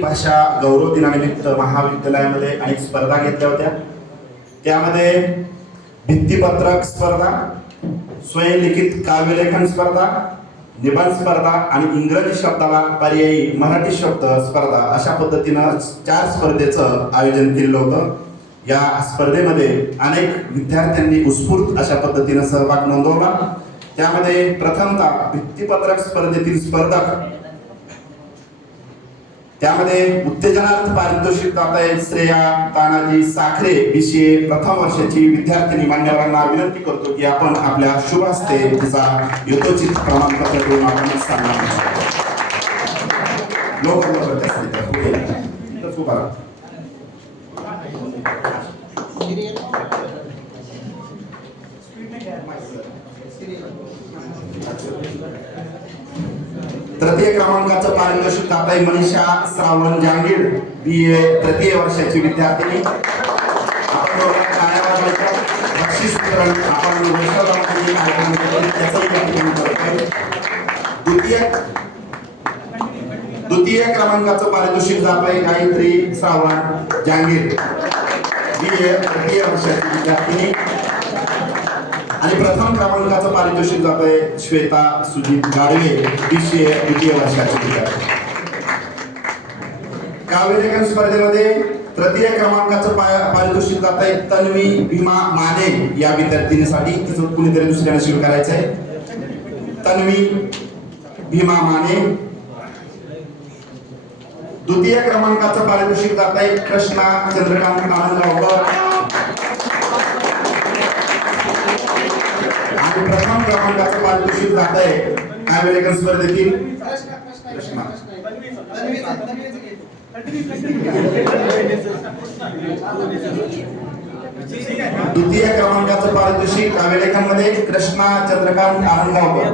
भाषा गौरव दिनानिमित्त महाविद्यालयामध्ये अनेक स्पर्धा घेतल्या होत्या। त्यामध्ये भित्तिपत्रक स्पर्धा, स्वयंलिखित काव्यलेखन स्पर्धा, निबंध स्पर्धा आणि इंग्रजी शब्दाला पर्यायी मराठी शब्द स्पर्धा अशा पद्धतीनं 4 स्पर्धेचं आयोजन केलं होतं। या स्पर्धेमध्ये अनेक विद्यार्थ्यांनी उत्स्फूर्त अशा पद्धतीनं सहभाग नोंदवला। त्यामध्ये प्रथमतः भित्तिपत्रक स्पर्धेतील स्पर्धक त्यामध्ये उत्तेजनार्थ पारितोषिक जात आहे श्रेया तानाजी साखरे BCA प्रथम वर्षाची विद्यार्थिनी। मान्यवरांना विनंती करतो की आपण आपल्या शुभ हस्ते तिचा यथोचित प्रमाणपत्र देऊन आपण सन्मान तृतीय क्रमांकाचं पारितोषिक जात आहे मनीषा श्रावण जांगीर BA तृतीय वर्षाची विद्यार्थिनी। आपण बक्षीस वितरण आपण द्वितीय क्रमांकाचं पारितोषिक जात आहे गायत्री श्रावण जांगीर BA तृतीय वर्षाची विद्यार्थिनी। आणि प्रथम क्रमांकाचं पारितोषिक जात आहे श्वेता सुजित गाडवे BCA द्वितीय वर्षाची विद्यार्थी। काव्यलेखन स्पर्धेमध्ये तृतीय क्रमांकाचं पारितोषिक जात आहे तन्वी भीमा माने या विद्यार्थिनीसाठी। तिचं कुणीतरी दुसऱ्याने स्वीकारायचं आहे। तन्वी भीमा माने। द्वितीय क्रमांकाचं पारितोषिक जात आहे कृष्णा चंद्रकांत आनंदगावकर। आणि प्रथम क्रमांकाचं पारितोषिक जात आहे काव्यलेखन स्पर्धेतील कृष्णा। द्वितीय क्रमांकाचं पारितोषिक काव्यलेखन मध्ये कृष्णा चंद्रकांत आनंदगावकर।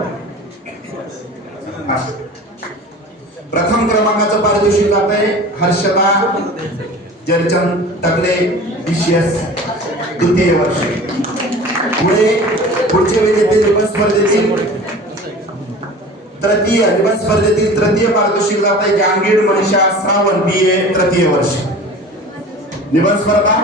प्रथम क्रमांकाचं पारितोषिक जात आहे हर्षदा जरचंद तगले BCS द्वितीय वर्ष। पुढचे विजेते निबंध स्पर्धेतील तृतीय पारितोषिक जात आहे जहांगीर मनीषा श्रावण BA तृतीय वर्ष। निबंध स्पर्धा